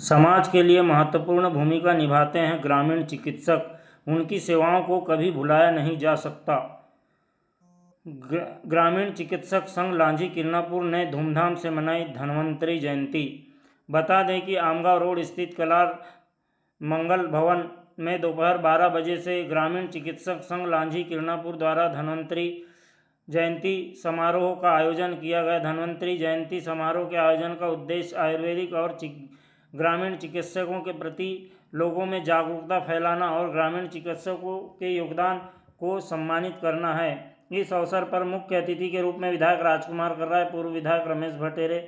समाज के लिए महत्वपूर्ण भूमिका निभाते हैं ग्रामीण चिकित्सक, उनकी सेवाओं को कभी भुलाया नहीं जा सकता। ग्रामीण चिकित्सक संघ लांजी किरनापुर ने धूमधाम से मनाई धन्वंतरी जयंती। बता दें कि आमगांव रोड स्थित कलार मंगल भवन में दोपहर 12 बजे से ग्रामीण चिकित्सक संघ लांजी किरनापुर द्वारा धन्वंतरी जयंती समारोह का आयोजन किया गया। धन्वंतरी जयंती समारोह के आयोजन का उद्देश्य आयुर्वेदिक और ग्रामीण चिकित्सकों के प्रति लोगों में जागरूकता फैलाना और ग्रामीण चिकित्सकों के योगदान को सम्मानित करना है। इस अवसर पर मुख्य अतिथि के रूप में विधायक राजकुमार कर्रा, पूर्व विधायक रमेश भटेरे,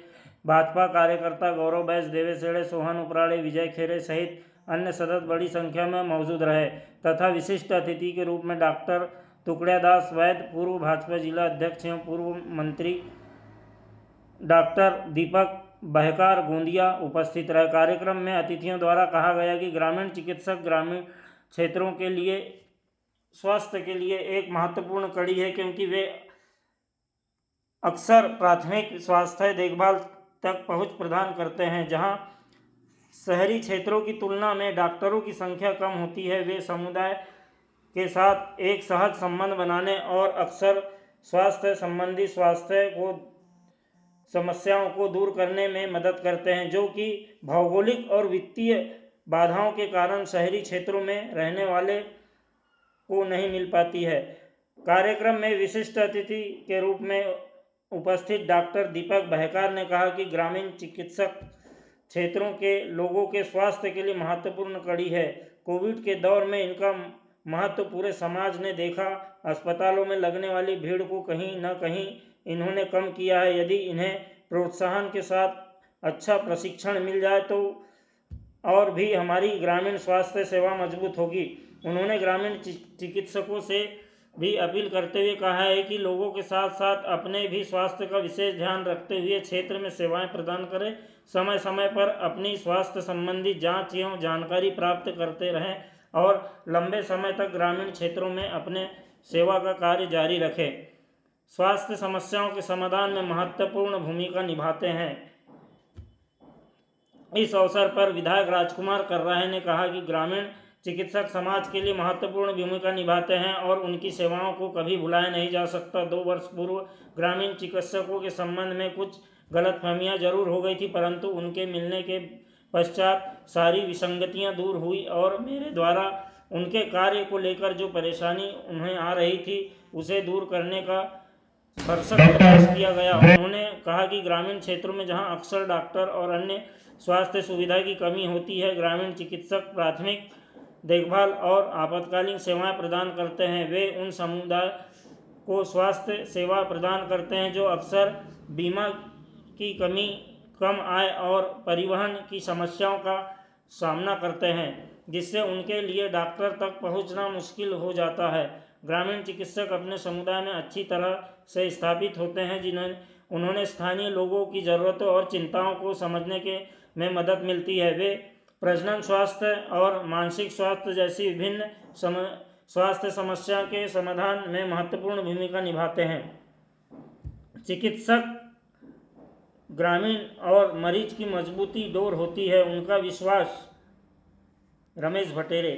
भाजपा कार्यकर्ता गौरव बैस, देवेश एड़े, सोहन उपराड़े, विजय खेरे सहित अन्य सदस्य बड़ी संख्या में मौजूद रहे तथा विशिष्ट अतिथि के रूप में डॉक्टर तुकड़ियादास वैद्य, पूर्व भाजपा जिला अध्यक्ष एवं पूर्व मंत्री डॉक्टर दीपक बहकार गोंदिया उपस्थित रहे। कार्यक्रम में अतिथियों द्वारा कहा गया कि ग्रामीण चिकित्सक ग्रामीण क्षेत्रों के लिए स्वास्थ्य के लिए एक महत्वपूर्ण कड़ी है, क्योंकि वे अक्सर प्राथमिक स्वास्थ्य देखभाल तक पहुंच प्रदान करते हैं। जहां शहरी क्षेत्रों की तुलना में डॉक्टरों की संख्या कम होती है, वे समुदाय के साथ एक सहज संबंध बनाने और अक्सर स्वास्थ्य संबंधी समस्याओं को दूर करने में मदद करते हैं, जो कि भौगोलिक और वित्तीय बाधाओं के कारण शहरी क्षेत्रों में रहने वाले को नहीं मिल पाती है। कार्यक्रम में विशिष्ट अतिथि के रूप में उपस्थित डॉक्टर दीपक बहकार ने कहा कि ग्रामीण चिकित्सक क्षेत्रों के लोगों के स्वास्थ्य के लिए महत्वपूर्ण कड़ी है। कोविड के दौर में इनका महत्व पूरे समाज ने देखा। अस्पतालों में लगने वाली भीड़ को कहीं न कहीं इन्होंने कम किया है। यदि इन्हें प्रोत्साहन के साथ अच्छा प्रशिक्षण मिल जाए तो और भी हमारी ग्रामीण स्वास्थ्य सेवा मजबूत होगी। उन्होंने ग्रामीण चिकित्सकों से भी अपील करते हुए कहा है कि लोगों के साथ साथ अपने भी स्वास्थ्य का विशेष ध्यान रखते हुए क्षेत्र में सेवाएं प्रदान करें। समय समय पर अपनी स्वास्थ्य संबंधी जांच एवं जानकारी प्राप्त करते रहें और लंबे समय तक ग्रामीण क्षेत्रों में अपने सेवा का कार्य जारी रखें। स्वास्थ्य समस्याओं के समाधान में महत्वपूर्ण भूमिका निभाते हैं। इस अवसर पर विधायक राजकुमार कर्रा ने कहा कि ग्रामीण चिकित्सक समाज के लिए महत्वपूर्ण भूमिका निभाते हैं और उनकी सेवाओं को कभी भुलाया नहीं जा सकता। 2 वर्ष पूर्व ग्रामीण चिकित्सकों के संबंध में कुछ गलतफहमियां जरूर हो गई थी, परंतु उनके मिलने के पश्चात सारी विसंगतियां दूर हुई और मेरे द्वारा उनके कार्य को लेकर जो परेशानी उन्हें आ रही थी उसे दूर करने का भरसक प्रयास किया गया। उन्होंने कहा कि ग्रामीण क्षेत्रों में जहां अक्सर डॉक्टर और अन्य स्वास्थ्य सुविधा की कमी होती है, ग्रामीण चिकित्सक प्राथमिक देखभाल और आपातकालीन सेवाएं प्रदान करते हैं। वे उन समुदाय को स्वास्थ्य सेवा प्रदान करते हैं जो अक्सर बीमा की कमी, कम आय और परिवहन की समस्याओं का सामना करते हैं, जिससे उनके लिए डॉक्टर तक पहुंचना मुश्किल हो जाता है। ग्रामीण चिकित्सक अपने समुदाय में अच्छी तरह से स्थापित होते हैं, उन्होंने स्थानीय लोगों की ज़रूरतों और चिंताओं को समझने के में मदद मिलती है। वे प्रजनन स्वास्थ्य और मानसिक स्वास्थ्य जैसी विभिन्न स्वास्थ्य समस्या के समाधान में महत्वपूर्ण भूमिका निभाते हैं। चिकित्सक ग्रामीण और मरीज की मजबूती डोर होती है, उनका विश्वास। रमेश भटेरे।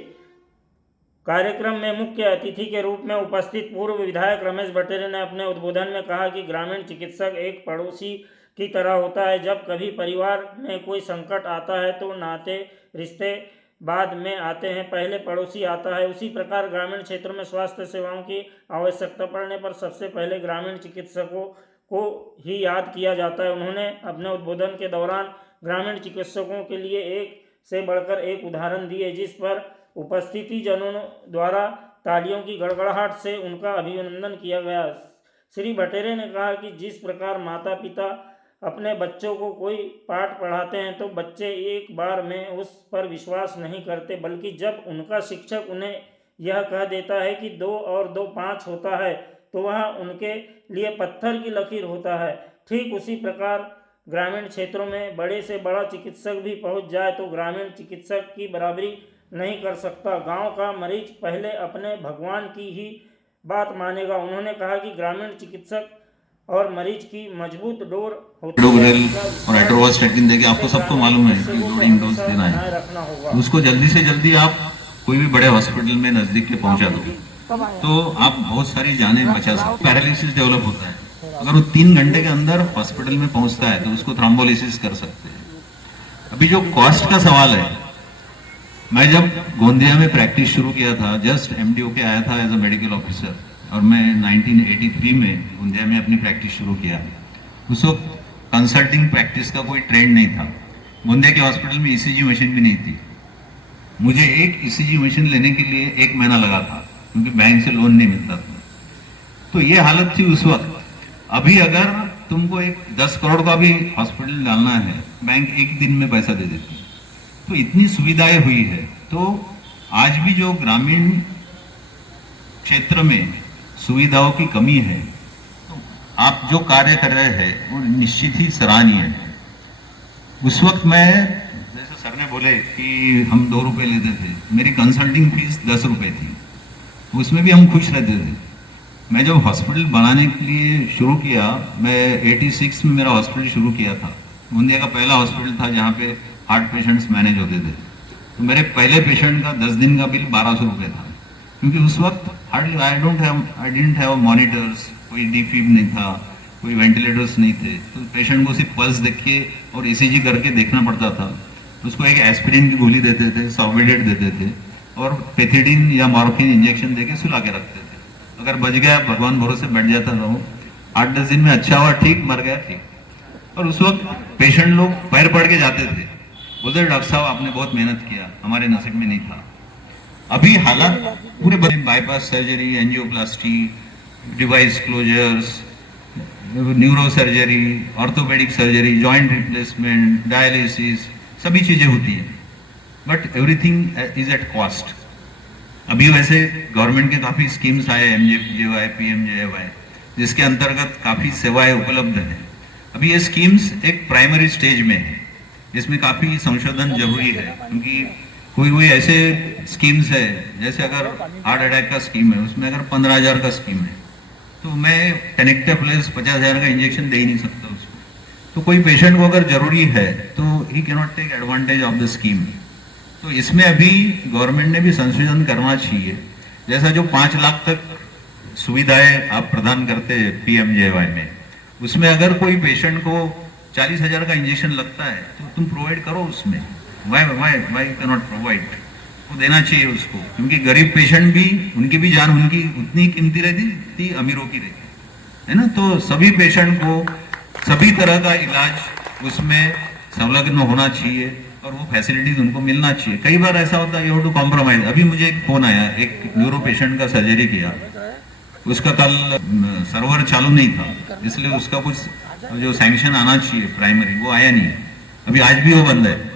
कार्यक्रम में मुख्य अतिथि के रूप में उपस्थित पूर्व विधायक रमेश भटेरे ने अपने उद्बोधन में कहा कि ग्रामीण चिकित्सक एक पड़ोसी की तरह होता है। जब कभी परिवार में कोई संकट आता है तो नाते रिश्ते बाद में आते हैं, पहले पड़ोसी आता है। उसी प्रकार ग्रामीण क्षेत्रों में स्वास्थ्य सेवाओं की आवश्यकता पड़ने पर सबसे पहले ग्रामीण चिकित्सकों को ही याद किया जाता है। उन्होंने अपने उद्बोधन के दौरान ग्रामीण चिकित्सकों के लिए एक से बढ़कर एक उदाहरण दिए, जिस पर उपस्थिति जनों द्वारा तालियों की गड़गड़ाहट से उनका अभिनंदन किया गया। श्री भटेरे ने कहा कि जिस प्रकार माता पिता अपने बच्चों को कोई पाठ पढ़ाते हैं तो बच्चे एक बार में उस पर विश्वास नहीं करते, बल्कि जब उनका शिक्षक उन्हें यह कह देता है कि 2 और 2 5 होता है तो वह उनके लिए पत्थर की लकीर होता है। ठीक उसी प्रकार ग्रामीण क्षेत्रों में बड़े से बड़ा चिकित्सक भी पहुंच जाए तो ग्रामीण चिकित्सक की बराबरी नहीं कर सकता। गांव का मरीज पहले अपने भगवान की ही बात मानेगा। उन्होंने कहा कि ग्रामीण चिकित्सक और मरीज की मजबूत डोर होती एडोग्रेल है और एटोवास्टैटिन देके आपको सबको मालूम है कि लोडिंग डोज देना है, बनाए रखना होगा। तो उसको जल्दी से जल्दी आप कोई भी बड़े हॉस्पिटल में नजदीक के पहुंचा दो तो आप बहुत सारी जानें बचा सकते। पैरालिसिस डेवलप होता है, अगर वो 3 घंटे के अंदर हॉस्पिटल में पहुंचता है तो उसको थ्रोम्बोलिसिस कर सकते हैं। अभी जो कॉस्ट का सवाल है, मैं जब गोंदिया में प्रैक्टिस शुरू किया था, जस्ट एमडीओ के आया था एज अ मेडिकल ऑफिसर, और मैं 1983 में गोंदिया में अपनी प्रैक्टिस शुरू किया। उस वक्त कंसल्टिंग प्रैक्टिस का कोई ट्रेंड नहीं था। गोंदिया के हॉस्पिटल में ईसीजी मशीन भी नहीं थी। मुझे एक ईसीजी मशीन लेने के लिए 1 महीना लगा था, क्योंकि बैंक से लोन नहीं मिलता था। तो ये हालत थी उस वक्त। अभी अगर तुमको एक 10 करोड़ का भी हॉस्पिटल डालना है, बैंक 1 दिन में पैसा दे देती है। तो इतनी सुविधाएं हुई है। तो आज भी जो ग्रामीण क्षेत्र में सुविधाओं की कमी है, तो आप जो कार्य कर रहे हैं वो निश्चित ही सराहनीय है। उस वक्त मैं, जैसे सर ने बोले कि हम 2 रुपए लेते थे, मेरी कंसल्टिंग फीस 10 रुपए थी, उसमें भी हम खुश रहते थे। मैं जब हॉस्पिटल बनाने के लिए शुरू किया, मैं 86 में मेरा हॉस्पिटल शुरू किया था। गोंदिया का पहला हॉस्पिटल था जहाँ पे हार्ट पेशेंट्स मैनेज होते थे। तो मेरे पहले पेशेंट का 10 दिन का बिल 1200 रुपये था, क्योंकि उस वक्त hardly I didn't have monitors, कोई डीफीब नहीं था, कोई वेंटिलेटर्स नहीं थे। तो पेशेंट को सिर्फ पल्स देख के और ईसीजी करके देखना पड़ता था। तो उसको एक एस्पिरिन की गोली देते थे, सॉर्बिडेट देते थे, और पेथिडिन या मॉर्फिन इंजेक्शन देके सुला के रखते थे। अगर बच गया, भगवान भरोसे बैठ जाता था वो। 8-10 दिन में अच्छा हुआ ठीक, मर गया ठीक। और उस वक्त पेशेंट लोग पैर पड़ के जाते थे, बोलते डॉक्टर साहब आपने बहुत मेहनत किया, हमारे नसीब में नहीं था। अभी हालात पूरे बदले, bypass surgery, angioplasty, device closures, neuro surgery, orthopaedic surgery, joint replacement, dialysis, सभी चीजें होती है। But everything is at cost. अभी वैसे गवर्नमेंट के काफी स्कीम्स आए, एमजेवाई, पीएमजेवाई, जिसके अंतर्गत काफी सेवाएं उपलब्ध है। अभी ये स्कीम्स एक प्राइमरी स्टेज में है, जिसमें काफी संशोधन जरूरी है, क्योंकि कोई ऐसे स्कीम्स है, जैसे अगर हार्ट अटैक का स्कीम है, उसमें अगर 15,000 का स्कीम है, तो मैं टेनेक्टेप्लेस 50,000 का इंजेक्शन दे ही नहीं सकता उसको। तो कोई पेशेंट को अगर जरूरी है तो he can not take advantage of the scheme. तो इसमें अभी गवर्नमेंट ने भी संशोधन करना चाहिए। जैसा जो 5 लाख तक सुविधाएं आप प्रदान करते हैं पीएमजेवाई में, उसमें अगर कोई पेशेंट को 40,000 का इंजेक्शन लगता है तो तुम प्रोवाइड करो उसमें। Why can not provide? वो देना चाहिए उसको, क्योंकि गरीब पेशेंट भी, उनकी भी जान उनकी उतनी कीमती रहती जितनी अमीरों की रहती है ना। तो सभी पेशेंट को सभी तरह का इलाज उसमें संलग्न होना चाहिए और वो फैसिलिटीज उनको मिलना चाहिए। कई बार ऐसा होता है यू हैव टू कॉम्प्रोमाइज। अभी मुझे एक फोन आया, एक न्यूरो पेशेंट का सर्जरी किया, उसका कल सर्वर चालू नहीं था, इसलिए उसका कुछ जो सैंक्शन आना चाहिए प्राइमरी, वो आया नहीं। अभी आज भी वो बंद है।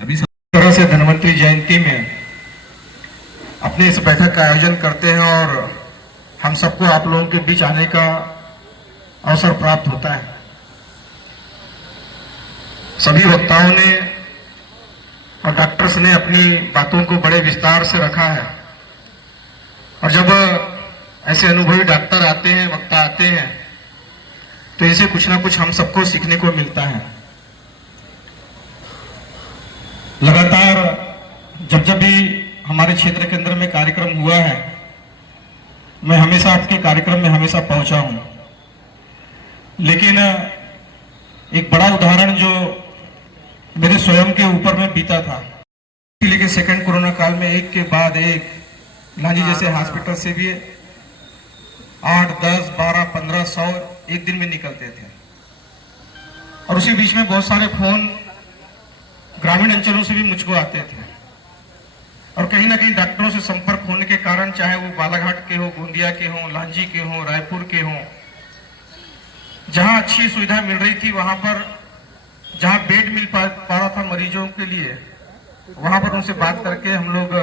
अभी तरह से धन्वंतरी जयंती में अपने इस बैठक का आयोजन करते हैं और हम सबको आप लोगों के बीच आने का अवसर प्राप्त होता है। सभी वक्ताओं ने और डॉक्टर्स ने अपनी बातों को बड़े विस्तार से रखा है, और जब ऐसे अनुभवी डॉक्टर आते हैं, वक्ता आते हैं, तो इनसे कुछ ना कुछ हम सबको सीखने को मिलता है। लगातार जब भी हमारे क्षेत्र के अंदर में कार्यक्रम हुआ है, मैं हमेशा आपके कार्यक्रम में हमेशा पहुंचा हूं, लेकिन एक बड़ा उदाहरण जो मेरे स्वयं के ऊपर में बीता था, लेकिन सेकंड कोरोना काल में एक के बाद एक लांजी जैसे हॉस्पिटल से भी 8, 10, 12, 15, 100 एक दिन में निकलते थे, और उसी बीच में बहुत सारे फोन ग्रामीण अंचलों से भी मुझको आते थे, और कहीं ना कहीं डॉक्टरों से संपर्क होने के कारण, चाहे वो बालाघाट के हो, गोंदिया के हो, लांजी के हो, रायपुर के हो, जहां अच्छी सुविधा मिल रही थी, वहां पर जहां बेड मिल पा रहा था मरीजों के लिए, वहां पर उनसे बात करके हम लोग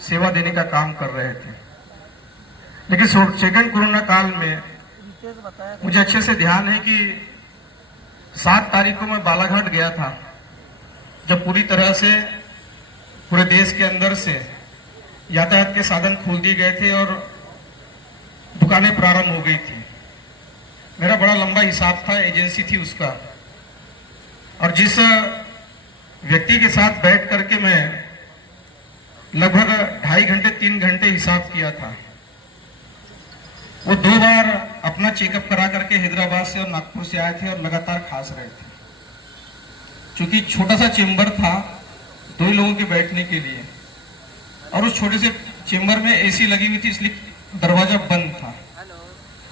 सेवा देने का काम कर रहे थे। लेकिन सेकंड कोरोना काल में मुझे अच्छे से ध्यान है कि 7 तारीख को मैं बालाघाट गया था, जब पूरी तरह से पूरे देश के अंदर से यातायात के साधन खोल दिए गए थे और दुकानें प्रारंभ हो गई थी। मेरा बड़ा लंबा हिसाब था, एजेंसी थी उसका, और जिस व्यक्ति के साथ बैठ करके मैं लगभग 2.5 घंटे 3 घंटे हिसाब किया था, वो 2 बार अपना चेकअप करा करके हैदराबाद से और नागपुर से आए थे और लगातार खांस रहे थे। क्योंकि छोटा सा चेम्बर था 2 ही लोगों के बैठने के लिए, और उस छोटे से चेम्बर में एसी लगी हुई थी, इसलिए दरवाजा बंद था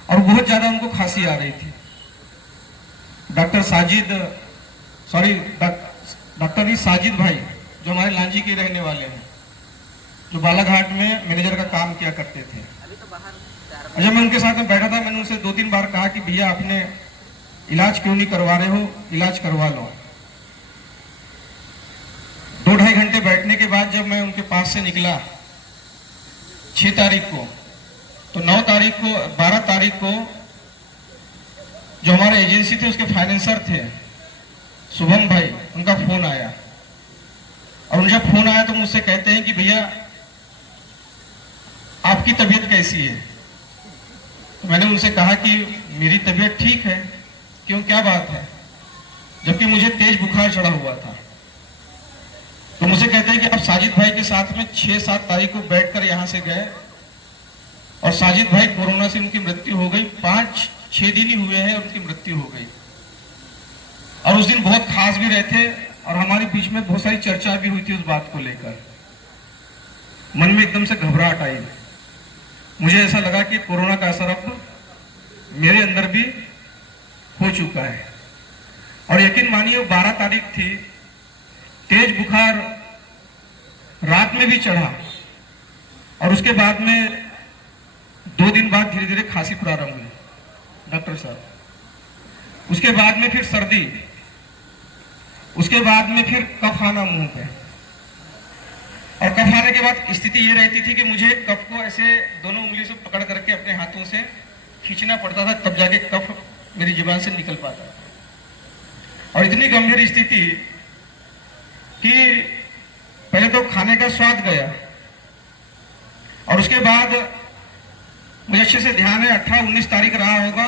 और बहुत ज्यादा उनको खांसी आ रही थी। डॉक्टर साजिद भाई जो हमारे लांजी के रहने वाले हैं, जो बालाघाट में मैनेजर का काम किया करते थे, और जब मैं उनके साथ में बैठा था, मैंने उनसे 2-3 बार कहा कि भैया आपने इलाज क्यों नहीं करवा रहे हो, इलाज करवा लो। 2-2.5 घंटे बैठने के बाद जब मैं उनके पास से निकला 6 तारीख को, तो 9 तारीख को 12 तारीख को जो हमारे एजेंसी थे उसके फाइनेंसर थे शुभम भाई, उनका फोन आया, और उनका फोन आया तो मुझसे कहते हैं कि भैया आपकी तबीयत कैसी है। तो मैंने उनसे कहा कि मेरी तबीयत ठीक है। क्यों, क्या बात है? जबकि मुझे तेज बुखार चढ़ा हुआ था। तो मुझे कहते हैं कि आप साजिद भाई के साथ में 6-7 तारीख को बैठकर यहां से गए, और साजिद भाई कोरोना से उनकी मृत्यु हो गई। 5-6 दिन ही हुए हैं उनकी मृत्यु हो गई, और उस दिन बहुत खास भी रहे थे, और हमारे बीच में बहुत सारी चर्चा भी हुई थी उस बात को लेकर। मन में एकदम से घबराहट आई, मुझे ऐसा लगा कि कोरोना का असर अब मेरे अंदर भी हो चुका है। और यकीन मानिए 12 तारीख थी, तेज बुखार रात में भी चढ़ा, और उसके बाद में 2 दिन बाद धीरे धीरे खांसी प्रारंभ हुई डॉक्टर साहब। उसके बाद में फिर सर्दी, उसके बाद में फिर कफ आना मुंह पे, और कफ आने के बाद स्थिति ये रहती थी कि मुझे कफ को ऐसे दोनों उंगली से पकड़ करके अपने हाथों से खींचना पड़ता था, तब जाके कफ मेरी जुबान से निकल पाता था। और इतनी गंभीर स्थिति कि पहले तो खाने का स्वाद गया, और उसके बाद मुझे अच्छे से ध्यान है 18-19 तारीख रहा होगा,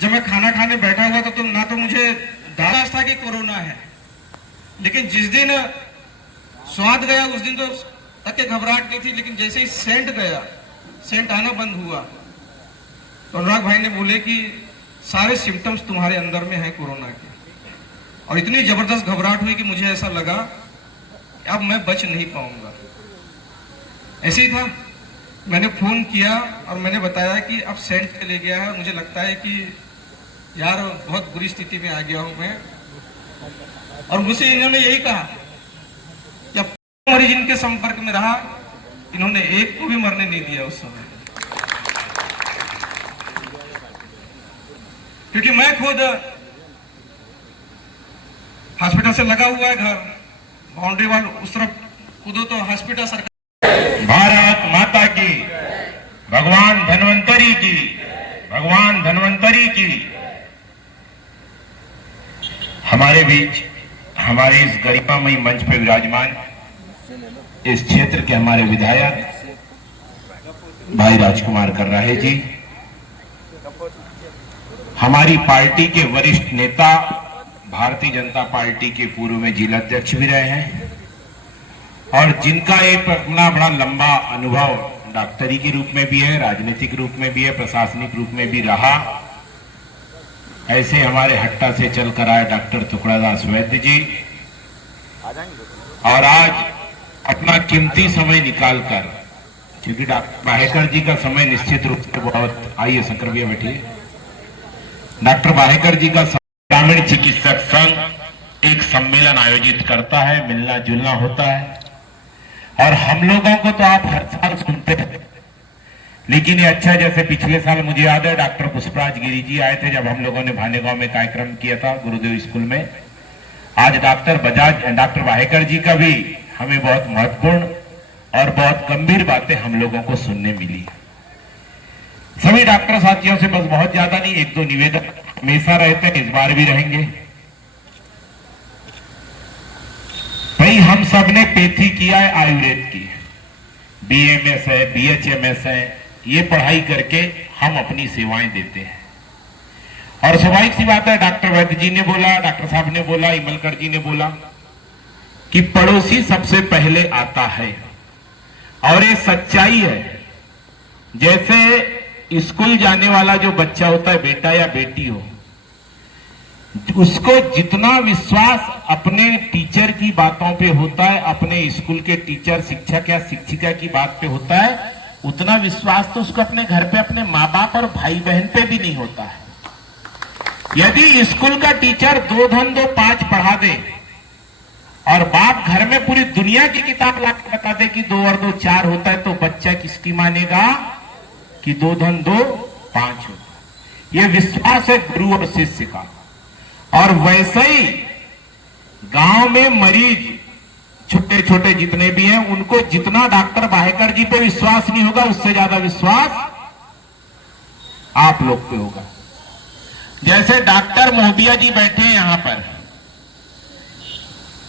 जब मैं खाना खाने बैठा हुआ था, तो ना तो मुझे दादा था कि कोरोना है, लेकिन जिस दिन स्वाद गया उस दिन तो तक के घबराहट नहीं थी। लेकिन जैसे ही सेंट गया, सेंट आना बंद हुआ, तो अनुराग भाई ने बोले कि सारे सिम्टम्स तुम्हारे अंदर में हैं कोरोना के। और इतनी जबरदस्त घबराहट हुई कि मुझे ऐसा लगा कि अब मैं बच नहीं पाऊंगा। ऐसे ही था, मैंने फोन किया और मैंने बताया कि अब सेंट चले गया है, मुझे लगता है कि यार बहुत बुरी स्थिति में आ गया हूं मैं। और मुझसे इन्होंने यही कहा, जब मरीज इनके संपर्क में रहा, इन्होंने एक को भी मरने नहीं दिया उस समय। क्योंकि मैं खुद हॉस्पिटल से लगा हुआ है घर, बाउंड्री वाल उस तरफ कूदो तो हॉस्पिटल सरकार। भारत माता की, भगवान धन्वंतरी की, भगवान धन्वंतरी की। हमारे बीच, हमारे इस गरिमामयी मंच पे विराजमान इस क्षेत्र के हमारे विधायक भाई राजकुमार कर्राहे जी, हमारी पार्टी के वरिष्ठ नेता, भारतीय जनता पार्टी के पूर्व में जिला अध्यक्ष भी रहे हैं, और जिनका एक अपना बड़ा लंबा अनुभव डॉक्टरी के रूप में भी है, राजनीतिक रूप में भी है, प्रशासनिक रूप में भी रहा, ऐसे हमारे हट्टा से चलकर आए डॉक्टर टुकड़ादास वैद्य जी, और आज अपना कीमती समय निकालकर, क्योंकि डॉक्टर बाहेकर जी का समय निश्चित रूप से बहुत, आइए शंकर भैया बैठिए, डॉक्टर बाहेकर जी का ग्रामीण चिकित्सक संघ एक सम्मेलन आयोजित करता है, मिलना जुलना होता है, और हम लोगों को तो आप हर साल सुनते हैं, लेकिन ये अच्छा, जैसे पिछले साल मुझे याद है डॉक्टर पुष्पराज गिरी जी आए थे जब हम लोगों ने भानेगांव में कार्यक्रम किया था गुरुदेव स्कूल में। आज डॉक्टर बाहेकर जी का भी हमें बहुत महत्वपूर्ण और बहुत गंभीर बातें हम लोगों को सुनने मिली। सभी डॉक्टर साथियों से बस बहुत ज्यादा नहीं, 1-2 निवेदन हमेशा रहते हैं, इस बार भी रहेंगे। भाई हम सब ने पेथी किया है, आयुर्वेद की, BMS है, BHMS है, ये पढ़ाई करके हम अपनी सेवाएं देते हैं। और स्वाभाविक सी बात है, डॉक्टर वैद्य जी ने बोला, डॉक्टर साहब ने बोला, इमलकर जी ने बोला कि पड़ोसी सबसे पहले आता है, और ये सच्चाई है। जैसे स्कूल जाने वाला जो बच्चा होता है, बेटा या बेटी हो, उसको जितना विश्वास अपने टीचर की बातों पे होता है, अपने स्कूल के टीचर, शिक्षक या शिक्षिका की बात पे होता है, उतना विश्वास तो उसको अपने घर पे अपने माँ बाप और भाई बहन पे भी नहीं होता है। यदि स्कूल का टीचर 2 धन 2 5 पढ़ा दे और बाप घर में पूरी दुनिया की किताब ला के बता दे कि 2 और 2 4 होता है, तो बच्चा किसकी मानेगा कि 2 धन 2 5 होता है। यह विश्वास है गुरु और शिष्य का। और वैसे ही गांव में मरीज छोटे छोटे जितने भी हैं, उनको जितना डॉक्टर बाहेकर जी पे विश्वास नहीं होगा, उससे ज्यादा विश्वास आप लोग पे होगा। जैसे डॉक्टर मोहबिया जी बैठे हैं यहां पर,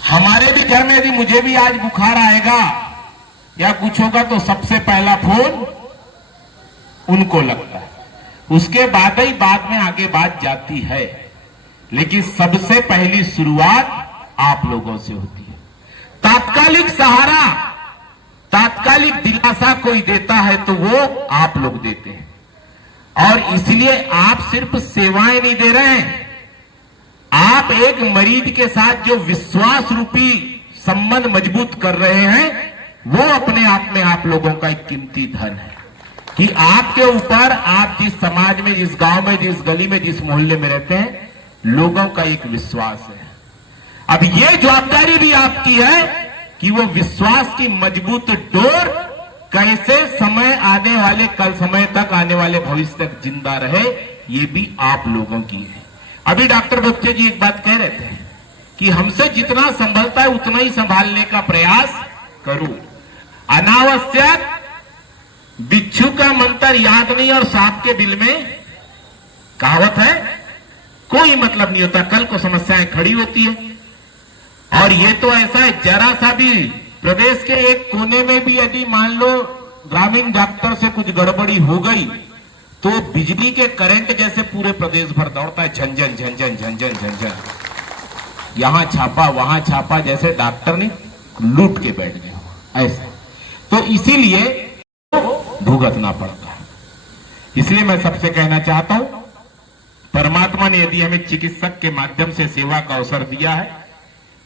हमारे भी घर में यदि मुझे भी आज बुखार आएगा या कुछ होगा तो सबसे पहला फोन उनको लगता है, उसके बाद ही बाद में आगे बात जाती है, लेकिन सबसे पहली शुरुआत आप लोगों से होती है। तात्कालिक सहारा, तात्कालिक दिलासा कोई देता है तो वो आप लोग देते हैं। और इसलिए आप सिर्फ सेवाएं नहीं दे रहे हैं, आप एक मरीज के साथ जो विश्वास रूपी संबंध मजबूत कर रहे हैं, वो अपने आप में आप लोगों का एक कीमती धन है कि आपके ऊपर, आप जिस समाज में, जिस गांव में, जिस गली में, जिस मोहल्ले में रहते हैं, लोगों का एक विश्वास है। अब ये जवाबदारी भी आपकी है कि वो विश्वास की मजबूत डोर कैसे समय आने वाले, कल समय तक, आने वाले भविष्य तक जिंदा रहे, ये भी आप लोगों की है। अभी डॉक्टर बच्चे जी एक बात कह रहे थे कि हमसे जितना संभलता है उतना ही संभालने का प्रयास करूं। अनावश्यक बिच्छू का मंत्र याद नहीं और सांप के बिल में कहावत है, कोई मतलब नहीं होता। कल को समस्याएं खड़ी होती है। और ये तो ऐसा है, जरा सा भी प्रदेश के एक कोने में भी यदि मान लो ग्रामीण डॉक्टर से कुछ गड़बड़ी हो गई तो बिजली के करंट जैसे पूरे प्रदेश भर दौड़ता है, झंझन झंझन झंझन झंझन, यहां छापा वहां छापा, जैसे डॉक्टर ने लूट के बैठ गए ऐसा। तो इसीलिए भुगतना पड़ता है। इसलिए मैं सबसे कहना चाहता हूं, परमात्मा ने यदि हमें चिकित्सक के माध्यम से सेवा का अवसर दिया है,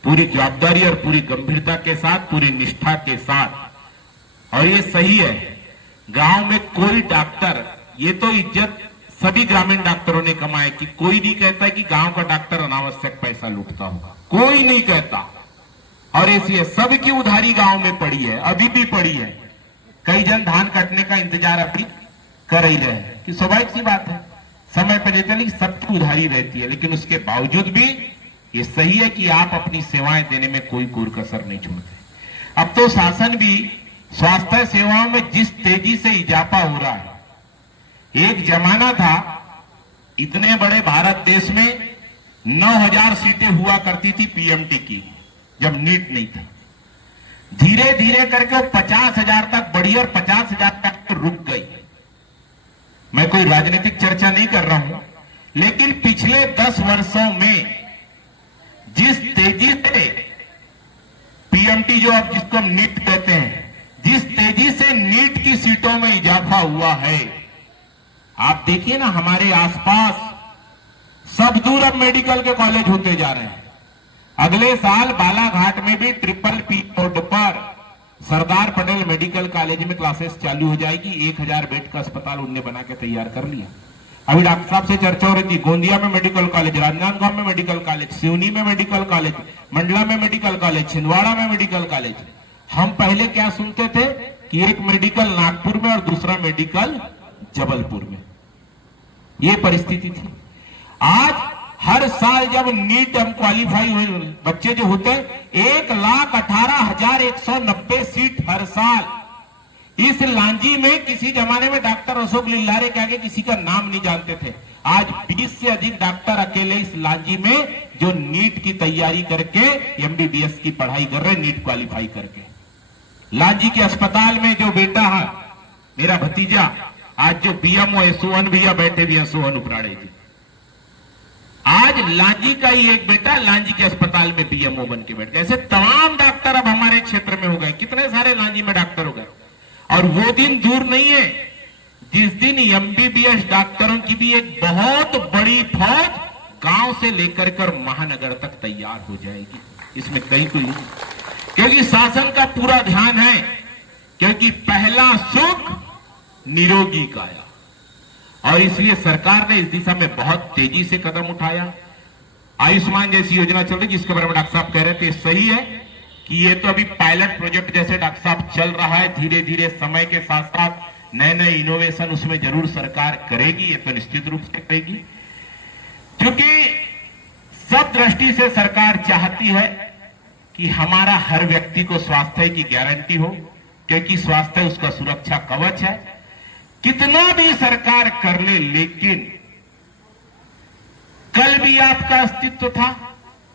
पूरी जवाबदारी और पूरी गंभीरता के साथ, पूरी निष्ठा के साथ, और ये सही है, गांव में कोई डॉक्टर, ये तो इज्जत सभी ग्रामीण डॉक्टरों ने कमाई कि कोई नहीं कहता कि गांव का डॉक्टर अनावश्यक पैसा लूटता होगा, कोई नहीं कहता। और इसलिए सबकी उधारी गांव में पड़ी है, अभी भी पड़ी है। कई जन धान कटने का इंतजार अभी कर ही रहे हैं कि स्वाभाविक सी बात है, समय पर नहीं चली, सबकी उधारी रहती है। लेकिन उसके बावजूद भी ये सही है कि आप अपनी सेवाएं देने में कोई कोर कसर नहीं छोड़ते। अब तो शासन भी स्वास्थ्य सेवाओं में जिस तेजी से इजाफा हो रहा है, एक जमाना था इतने बड़े भारत देश में 9000 सीटें हुआ करती थी पीएमटी की, जब नीट नहीं था। धीरे धीरे करके वो 50,000 तक बढ़ी और 50,000 तक रुक गई। मैं कोई राजनीतिक चर्चा नहीं कर रहा हूं, लेकिन पिछले 10 वर्षों में जिस तेजी से पीएमटी, जो अब जिसको हम नीट कहते हैं, जिस तेजी से नीट की सीटों में इजाफा हुआ है, आप देखिए ना, हमारे आसपास सब दूर अब मेडिकल के कॉलेज होते जा रहे हैं। अगले साल बालाघाट में भी PPP कोड पर सरदार पटेल मेडिकल कॉलेज में क्लासेस चालू हो जाएगी। 1000 बेड का अस्पताल उनने बना के तैयार कर लिया। अभी डॉक्टर साहब से चर्चा हो रही थी, गोंदिया में मेडिकल कॉलेज, राजनांदगांव में मेडिकल कॉलेज, सिवनी में मेडिकल कॉलेज, मंडला में मेडिकल कॉलेज, छिंदवाड़ा में मेडिकल कॉलेज। हम पहले क्या सुनते थे कि एक मेडिकल नागपुर में और दूसरा मेडिकल जबलपुर में, ये परिस्थिति थी। आज हर साल जब नीट हम क्वालिफाई हुए बच्चे जो होते हैं, 1,18,190 सीट हर साल। इस लांजी में किसी जमाने में डॉक्टर अशोक लिल्लारे के आगे किसी का नाम नहीं जानते थे। आज 20 से अधिक डॉक्टर अकेले इस लांजी में जो नीट की तैयारी करके MBBS की पढ़ाई कर रहे, नीट क्वालिफाई करके। लांजी के अस्पताल में जो बेटा है मेरा भतीजा, आज जो BMO है सोहन भैया बैठे भी हैं, सोहन उपराड़े जी, आज लांजी का ही एक बेटा लांजी के अस्पताल में बीएमओ बन के बैठ गया। ऐसे तमाम डॉक्टर अब हमारे क्षेत्र में हो गए, कितने सारे लांजी में डॉक्टर हो गए। और वो दिन दूर नहीं है जिस दिन एमबीबीएस डॉक्टरों की भी एक बहुत बड़ी फौज गांव से लेकर कर महानगर तक तैयार हो जाएगी। इसमें कहीं कोई नहीं, क्योंकि शासन का पूरा ध्यान है, क्योंकि पहला सुख निरोगी काया, और इसलिए सरकार ने इस दिशा में बहुत तेजी से कदम उठाया। आयुष्मान जैसी योजना चल रही जिसके बारे में डॉक्टर साहब कह रहे थे, सही है कि ये तो अभी पायलट प्रोजेक्ट जैसे डॉक्टर साहब चल रहा है, धीरे धीरे समय के साथ साथ नए नए इनोवेशन उसमें जरूर सरकार करेगी, ये तो निश्चित रूप से करेगी, क्योंकि सब दृष्टि से सरकार चाहती है कि हमारा हर व्यक्ति को स्वास्थ्य की गारंटी हो, क्योंकि स्वास्थ्य उसका सुरक्षा कवच है। कितना भी सरकार कर ले, लेकिन कल भी आपका अस्तित्व था,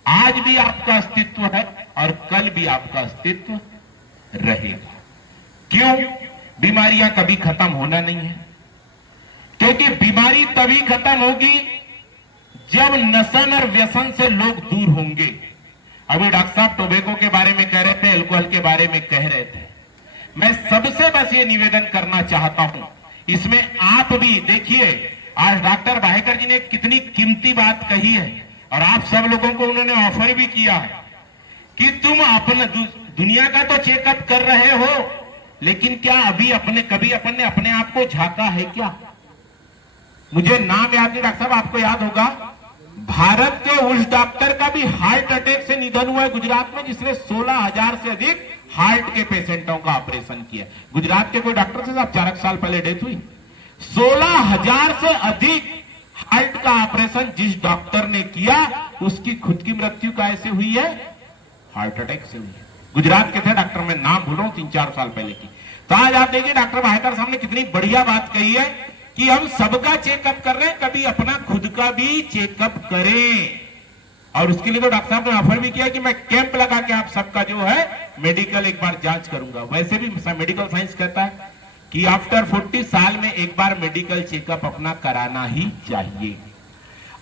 आज भी आपका अस्तित्व है और कल भी आपका अस्तित्व रहेगा। क्यों? बीमारियां कभी खत्म होना नहीं है, क्योंकि बीमारी तभी खत्म होगी जब नशा और व्यसन से लोग दूर होंगे। अभी डॉक्टर साहब टोबैको के बारे में कह रहे थे, अल्कोहल के बारे में कह रहे थे। मैं सबसे बस ये निवेदन करना चाहता हूं, इसमें आप भी देखिए, आज डॉक्टर बाहेकर जी ने कितनी कीमती बात कही है और आप सब लोगों को उन्होंने ऑफर भी किया है कि तुम अपना दुनिया का तो चेकअप कर रहे हो, लेकिन क्या अभी कभी अपने अपने आप को झांका है क्या? मुझे नाम याद नहीं डॉक्टर साहब, आपको याद होगा, भारत के उस डॉक्टर का भी हार्ट अटैक से निधन हुआ है गुजरात में, जिसने 16,000 से अधिक हार्ट के पेशेंटों का ऑपरेशन किया। गुजरात के कोई डॉक्टर से साहब 4 साल पहले डेथ हुई। 16,000 से अधिक हार्ट का ऑपरेशन जिस डॉक्टर ने किया, उसकी खुद की मृत्यु कैसे हुई है? हार्ट अटैक से हुई है। गुजरात के थे डॉक्टर, मैं नाम भूल रहा हूं, 3-4 साल पहले की। तो आज आप देखिए डॉक्टर बाहेकर साहब ने कितनी बढ़िया बात कही है कि हम सबका चेकअप कर रहे हैं, कभी अपना खुद का भी चेकअप करें। और उसके लिए तो डॉक्टर साहब ने ऑफर भी किया कि मैं कैंप लगा के आप सबका जो है मेडिकल एक बार जांच करूंगा। वैसे भी मेडिकल साइंस कहता है कि आफ्टर 40 साल में एक बार मेडिकल चेकअप अपना कराना ही चाहिए।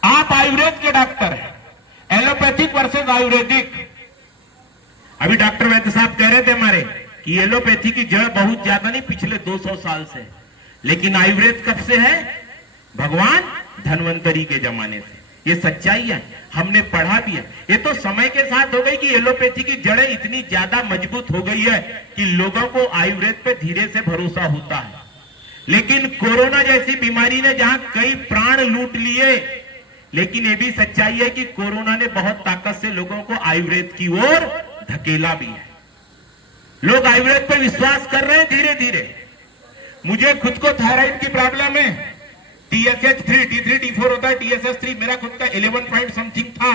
आप आयुर्वेद के डॉक्टर हैं, एलोपैथिक वर्सेस आयुर्वेदिक। अभी डॉक्टर वैद्य साहब कह रहे थे हमारे कि एलोपैथी की जड़ बहुत ज्यादा नहीं, पिछले 200 साल से, लेकिन आयुर्वेद कब से है? भगवान धन्वंतरी के जमाने से। ये सच्चाई है, हमने पढ़ा भी है। ये तो समय के साथ हो गई कि एलोपैथी की जड़ें इतनी ज्यादा मजबूत हो गई है कि लोगों को आयुर्वेद पे धीरे से भरोसा होता है। लेकिन कोरोना जैसी बीमारी ने जहां कई प्राण लूट लिए, लेकिन ये भी सच्चाई है कि कोरोना ने बहुत ताकत से लोगों को आयुर्वेद की ओर धकेला भी है। लोग आयुर्वेद पर विश्वास कर रहे हैं धीरे धीरे। मुझे खुद को थायराइड की प्रॉब्लम है, TSH3, T3, T4 होता है, TSH3 मेरा खुद का 11 पॉइंट समथिंग था।